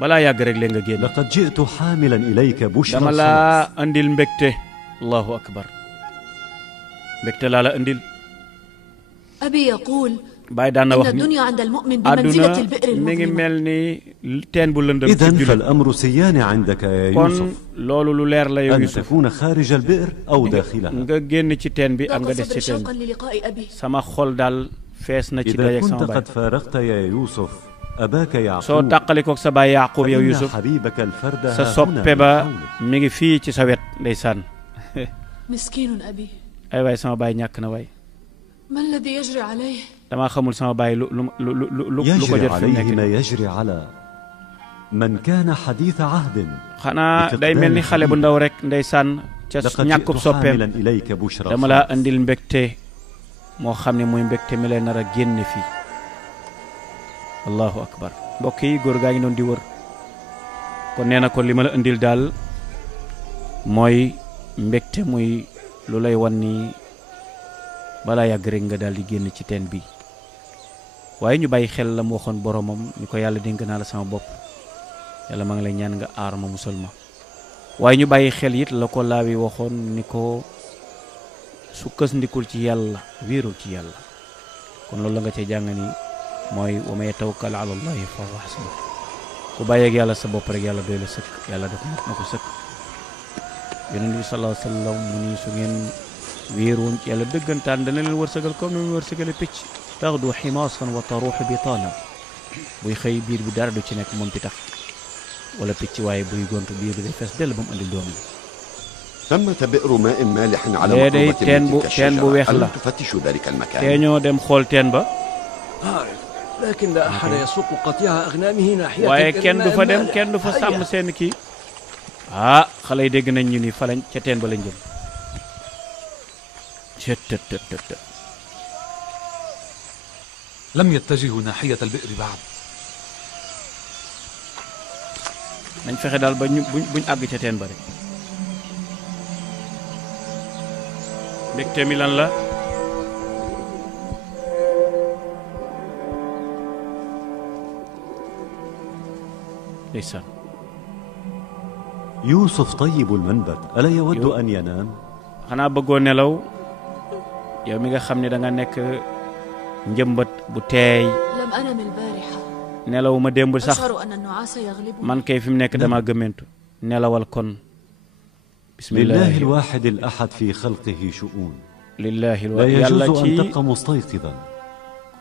balaa yàgg rek leen nga génn dama laa andil mbégte allahu akbar mbégte laa la andil Baay daan na wax ni àdduna mi ngi mel ni teen bu lëndëm ci jullit kon loolu lu leer la yow Yusuf nga génn ci teen bi am nga des ci teen bi sama xol daal fees na ci dajeek sama baay soo tàqalikook sa baay Yaaqub yow Yusuf sa soppe ba mi ngi fii ci sa wet ndeysaan ay waay sama baay ñàkk na waay damaa xamul sama baay lu ko jot fi mu nekk xanaa day mel ni xale bu ndaw rek ndeysaan ca ñàkkub soppeem dama laa andil mbégte moo xam ne muy mbégte mi lay nar a génne fii allahu akbar mbokk yi góor gaa ngi noonu di wër kon nee na ko li ma la andil daal mooy mbégte muy lu lay wan ni balaa yàgg rek nga daal di génn ci teen bi waaye ñu bàyyi xel la mu waxoon boromam ni ko yàlla dénk naa la sama bopp yàlla maa ngi lay ñaan nga aar ma musal ma waaye ñu bàyyi xel it la ko laawi waxoon ni ko sukkandikul ci yàlla wéerul ci yàlla kon loolu la nga cee jàng ni mooy wa man yatawakkal ala allahi fa huwa hasbuh ku bàyyeeg yàlla sa bopp rek yàlla doy la sëkk yàlla def na ko sëkk yonent bi sallallahu alayhi wa sallam mu ni su ngeen wéeroon ci yàlla dëggantaan dana leen wërsëgal comme ni mu wërsëgale picc taxdu ximaasan wa taruuxu bitaana buy xëy biir bi dara du ci nekk moom pitax wala picc waaye buy gontu biir bi day fees dell ba mu andil doom yi day teen bu weex la tee ñoo dem xool teen ba waaye kenn du fa dem kenn du fa sàmm seen kii xale yi dégg nañ ñu ni fa lañ ca teen ba lañ jëm لم يتجهوا ناحية البئر بعد. nañ fexe daal ba buñ àgg ca teen ba rek mbégte mi lan la ndeysaan يوسف طيب المنبت ألا يود أن ينام xanaa bëggoo nelaw yow mi nga xam ne da nga nekk njëmbat bu teey nelaw ma démb sax man kay fi mu nekk dama gëmmentu nelawal kon لله الواحد الأحد في خلقه شؤون لله لا يجوز أن تبقى مستيقظا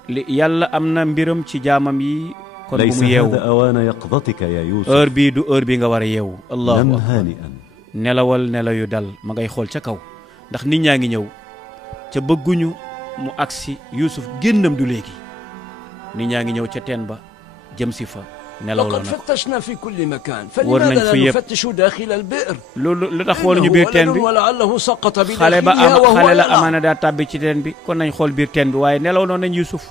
yàlla am na mbiram ci jaamam yi kon bu mu yeewu ليس هذا أوان يقظتك يا يوسف heure bii du heure bi nga war a yeewu allahu نم akbar هانئا nelawal nelaw yu dal ma ngay xool ca kaw ndax nit ñaa ngi ñëw ca bëgguñu mu agsi Yuusuf génnam du léegi nit ñaa ngi ñëw ca teen ba jëm si fa nelaw la na ko wër nañ fi yëpp lu tax xooluñu biir teen bi xale la amaana daa tàbbi ci teen bi kon nañ xool biir teen bi waaye nelaw noonu nañ Yuusuf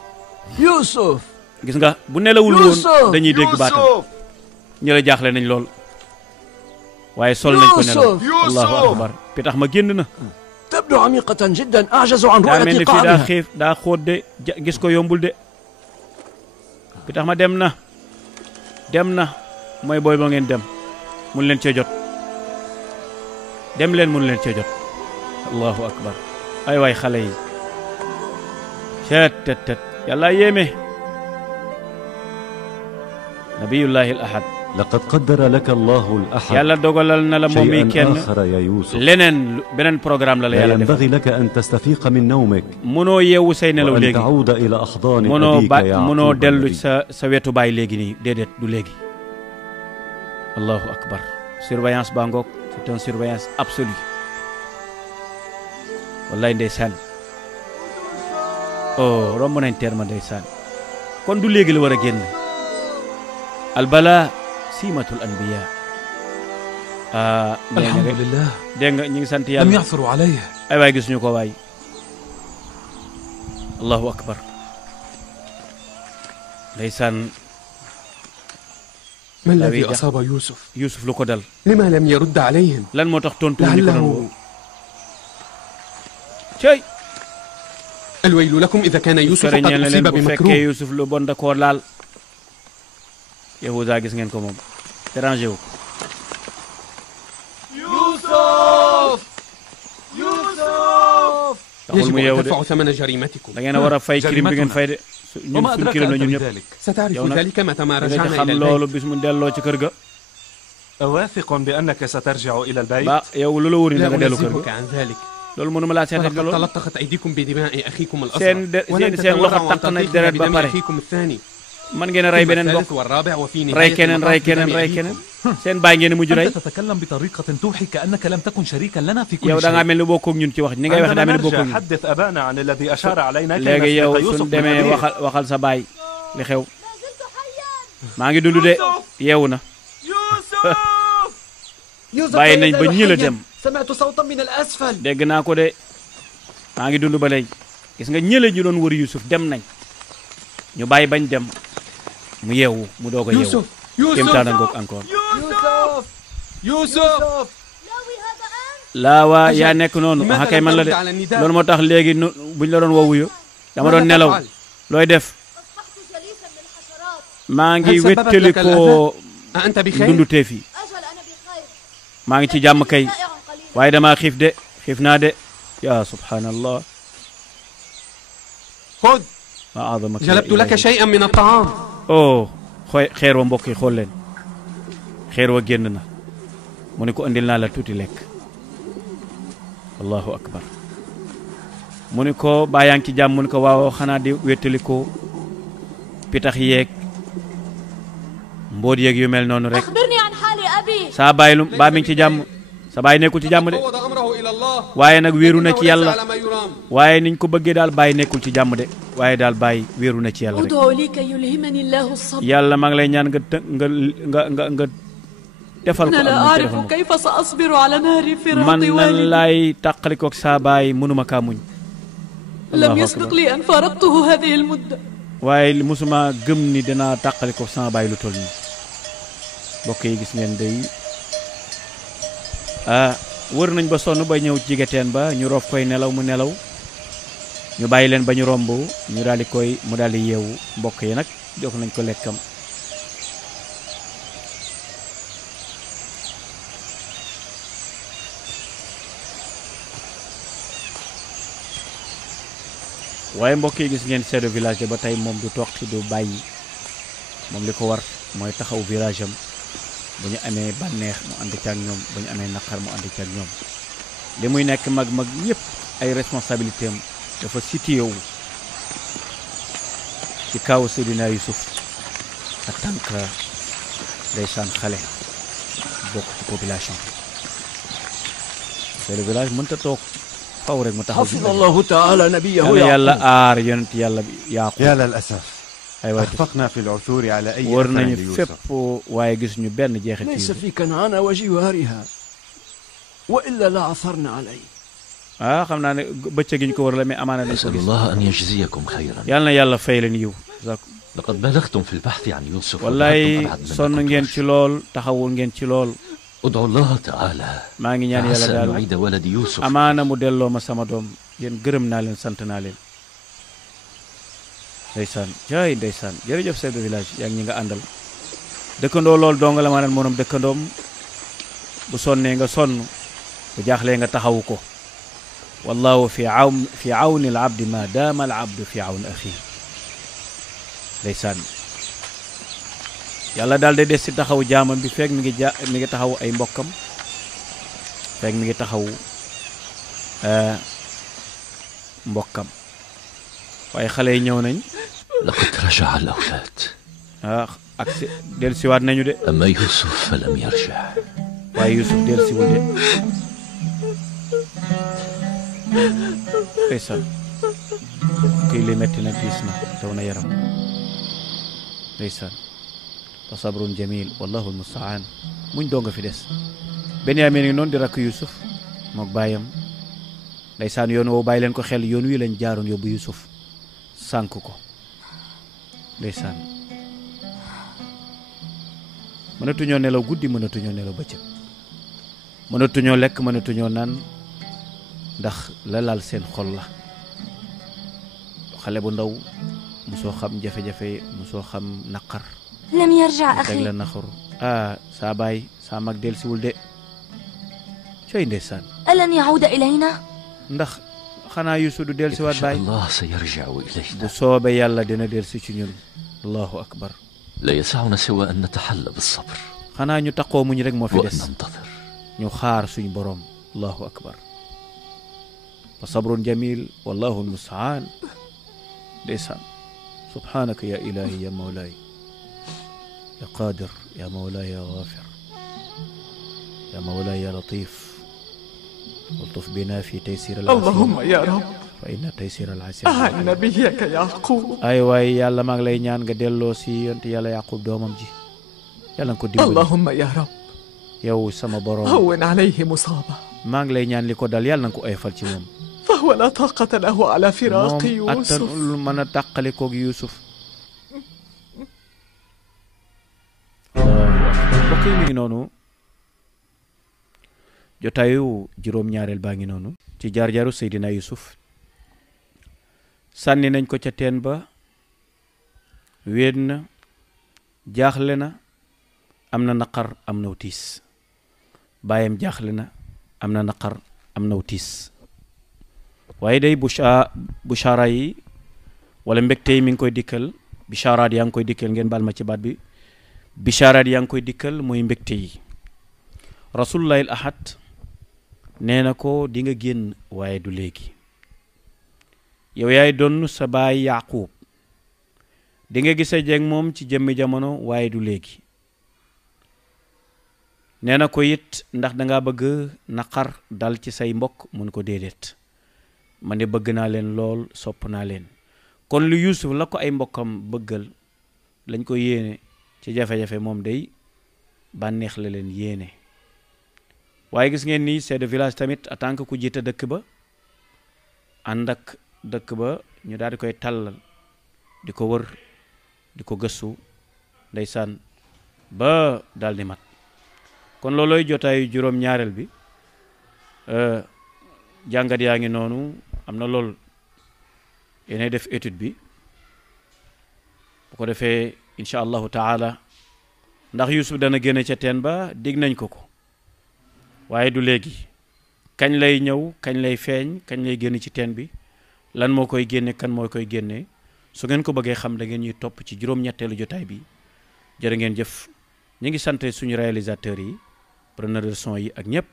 gis nga bu nelawul woon dañuy dégg baatam ñu la jaaxle nañ lool waaye sol nañ ko nelaw allahu akbar pitax ma génn na تبدو عميقة جدا أعجز عن daa mel رؤية ni fii daa قاعها xiif daa xóot de gis ko yombul de pitax ma dem na mooy booy ba ngeen dem mun leen cee jot dem leen mun leen cee jot allahu akbar ay waay xale yi tet yàlla yéeme nabiyullahi al ahad لقد قدر لك الله الأحد yàlla dogalal na la moom mi kenn شيئا آخر يا يوسف leneen beneen programme la لا yàlla def ينبغي لك أن تستفيق من نومك mënoo yeewu say nelaw وأن léegi تعود إلى أحضان mënoo أبيك ba يعقوب mënoo dellu النبي. sa wetu baay léegi nii déedéet du léegi allahu akbar surveillance baa ngoog c'est une surveillance absolue wallaay ndeysaan oh romb nañ terme ndeysaan kon du léegi la war a génn albala siimatul anbiya الحمد لله dégg nga ñu ngi sant لم yàlla يعثروا عليه ay waay gisuñu ko waay allahu akbar ndeysaan ما الذي أصاب يوسف؟ يوسف lu ko dal. لما لم يرد عليهم؟ lan moo tax tontu ñu ko لعله cey الويل لكم إذا كان يوسف قد أصيب بمكروه. يوسف lu bon da koo laal. Yahuda gis ngeen ko moom dérangé wu. يوسف يجب أن تدفعوا ثمن جريمتكم. da ngeen a war a fay crime bi ngeen fay de. ñun suñu crime la ñun ñëpp. ستعرف ذلك متى ما رجعنا إلى loolu bis mu delloo ci kër ga. أواثق بأنك سترجع إلى البيت؟ ba yow lu la wóor ni da nga dellu kër لا ga. عن ذلك. loolu mënuma laa seetal loolu. تلطخت أيديكم بدماء أخيكم الأصغر. seen loxo taq na deret ba pare. أخيكم الثاني. man ngeen a rey beneen bokk. والرابع وفي نهاية rey keneen rey keneen rey keneen. seen baay ngeen mujj rey. أنت تتكلم بطريقة توحي كأنك لم تكن شريكا لنا في كل شيء. yow da ngaa mel ni bokkoo ak ñun ci wax ni ngay wax daa mel ni bokkoo ak ñun. حدث أبانا عن الذي أشار علينا. léegi yow suñ demee waxal sa baay li xew. maa ngi dund de yeewu na. bàyyi nañ ba ñi la dem. سمعت صوتا من الأسفل. dégg naa ko de maa ngi dund ba léegi gis nga ñële ñu doon wër Youssouf dem nañ ñu bàyyi bañ dem mu yeewu mu doog a yeewu. kéemtaan ngoog encore. يوسف laawa yaa nekk noonu ah kay man la de loolu moo tax léegi buñ la doon woo wuyu dama doon nelaw looy def. maa ngi wéttali ko dunduteef yi. maa ngi ci jàmm kay waaye damaa xiif de xiif naa de yaa subhanallah. خذ ma azamaka جلبت لك شيئا من الطعام. oh xeer wa mbokk yi xool leen xeer wa génn na mu ne ko andil naa la tuuti lekk. allahu akbar mu ne ko baa yaa ngi ci jàmm mu ne ko waaw xanaa di wéttali ko pitax yeeg mbóot yeeg yu mel noonu rek. saa bàyyi lu baa mi ngi ci jàmm sa bàyyi nekkul ci jàmm de waaye nag wéeru na ci yàlla waaye niñ ko bëggee daal bàyyi nekkul ci jàmm de waaye daal bàyyi wéeru na ci yàlla rek. yàlla maa ngi lay ñaan nga defal ko man nan laay tàqalikoog saa bàyyi mënuma kaa muñ. waaye musuma gëm ni dinaa tàqalikoog sama bàyyi lu toll nii. mbokk yi gis ngeen day wër nañ ba sonn ba ñëw jigeteen ba ñu roof koy nelaw mu nelaw ñu bàyyi leen ba ñu romb ñu daal di koy mu daal di yeewu mbokk yi nag jox nañ ko lekkam. waaye mbokk yi gis ngeen chef de village ba tey moom du toqi du bàyyi moom li ko war mooy taxaw village am bu ñu amee bànneex mu ànd ci ak ñoom bu ñu amee naqar mu ànd ci ak ñoom li muy nekk mag yépp ay responsabilité am dafa situé wu ci kaw Seydina Youssouf en tant que ndeysaan xale bokk ci population bi le village mënta toog faw rek mu taxaw. حفظ الله تعالى نبيه yàlla aar yonent yàlla bi Yaaqub. يا للأسف أخفقنا في العثور على أي war أثر nañu ليوسف. fépp waaye gis ñu benn jeexit ليس في كنعان وجوارها وإلا لعثرنا عليه. xam naa ne bëccëg gi ñu ko war la mais amaana nañ ko أسأل gis. الله أن يجزيكم خيرا. yàlla na yàlla fay leen yiw. لقد بلغتم في البحث عن يوسف wallaay وذهبتم أبعد sonn مما ngeen كنتم. ci lool taxawul ngeen ci lool. ادعوا الله تعالى maa ngi ñaan yàlla فعسى أن daal يعيد ولد يوسف. amaana mu delloo ma sama doom yéen gërëm naa leen sant naa leen. ndeysaan jaay ndeysaan jërëjëf chef de village yaa ngi ñi nga àndal dëkkandoo loolu dong la maanaam moom dëkkandoom bu sonnee nga sonn bu jaaxlee nga taxawu ko. wallahu fi awni al abdi ma daama al abdu fi awni axi. ndeysaan yàlla daal de des si taxaw jaamam bi feeg mi ngi taxaw ay mbokkam feeg mi ngi taxaw mbokkam waaye xale yi ñëw nañ. لقد رجع الأولاد. ak si dellusiwaat nañu de. أما يوسف فلم يرجع. waaye Youssouf dellusiwul de. ndeysaan kii li metti na tiis na daw na yaram ndeysaan fa sabrun jamil wallahu almustaan muñ doo nga fi des. Benyamin ngi noonu di rakk Youssouf mook baayam ndeysaan yoon woo bàyyi leen ko xel yoon wi lañ jaaroon yóbbu Youssouf sànk ko ndeysaan mënatuñoo nelaw guddi mënatuñoo nelaw bëccëg mënatuñoo lekk mënatuñoo naan ndax la laal seen xol la xale bu ndaw musoo xam jafe-jafe musoo xam naqar lam yarja axi teg la naqar saa baay saa mag dellusiwul de cooy ndeysaan alan yahuuda ilayna ndax xanaa Yuusuf du dellusiwaat baay Allah sayarji'u ilayna bu soobee yàlla dina dellusi ci ñun allahu akbar la yas'una siwa an natahalla bis-sabr xanaa ñu taqoo muñ rek moo fi des nantadir ñu xaar suñ boroom allahu akbar fa sabrun jamil wallahu almustaan ndeysaan subhanaka ya ilahi ya mawlaay ya qadir ya mawlaay ya ghafir ya mawlaay ya latif والطف بنا في تيسير العسير اللهم يا رب فإن تيسير العسير نبيك يعقوب ay waay yàlla maa ngi lay ñaan nga delloo si yonte yàlla Yaqub doomam ji yàlla nga ko dimbali اللهم يا رب yow sama borom هون عليه مصابه maa ngi lay ñaan li ko dal yàlla nga ko oyofal ci moom فهو لا طاقة له على فراق moom يوسف attanul mën a tàqali koog Yuusuf mbokk yi mi ngi noonu jotaayu juróom-ñaareel baa ngi noonu ci jaar-jaaru Seydina Yuusuf sànni nañ ko ca teen ba wéet na jaaxle na am na naqar am naw tiis baayam jaaxle na am na naqar am naw tiis waaye day bushaara yi wala mbégte yi mi ngi koy dikkal bishaaraat yaa ngi koy dikkal ngeen baal ma ci baat bi bishaaraat yaa ngi koy dikkal mooy mbégte yi rasulullahi al ahad nee na ko di nga génn waaye du léegi yow yaay doon sa baay Yaqub di nga gise jeeg moom ci jëmmi jamono waaye du léegi nee na ko it ndax danga bëgg naqar dal ci say mbokk mun ko déedéet man de bëgg naa leen lool sopp naa leen kon lu Yuusuf la ko ay mbokkam bëggal lañ ko yéene ci jafe-jafe moom day bànneex la leen yéene waaye gis ngeen ni chef de village tamit en tant que ku jiite dëkk ba ànd ak dëkk ba ñu daal di koy tàllal di ko wër di ko gëstu ndeysaan ba daal di mat kon loolooy jotaayu juróom-ñaareel bi jàngat yaa ngi noonu am na lool yéenay def étude bi bu ko defee incha allahu taala ndax Yuusuf dana génne ca teen ba dig nañ ko waaye du léegi kañ lay ñëw kañ lay feeñ kañ lay génn ci teen bi lan moo koy génne kan moo koy génne su ngeen ko bëggee xam da ngeen ñuy topp ci juróom-ñetteelu jotaay bi jërë ngeen jëf ñu ngi sant suñu réalisateurs yi preneur de son yi ak ñëpp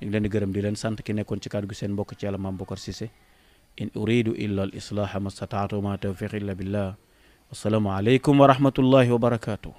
ñu ngi leen di gërëm di leen sant ki nekkoon ci kàddu gi seen mbokk ci Yàlla Mame Bokar Cissé in uridu illa al islaha ma stataatu ma tawfiq illa billah wassalaamu aleykum wa rahmatullahi wa barakatuh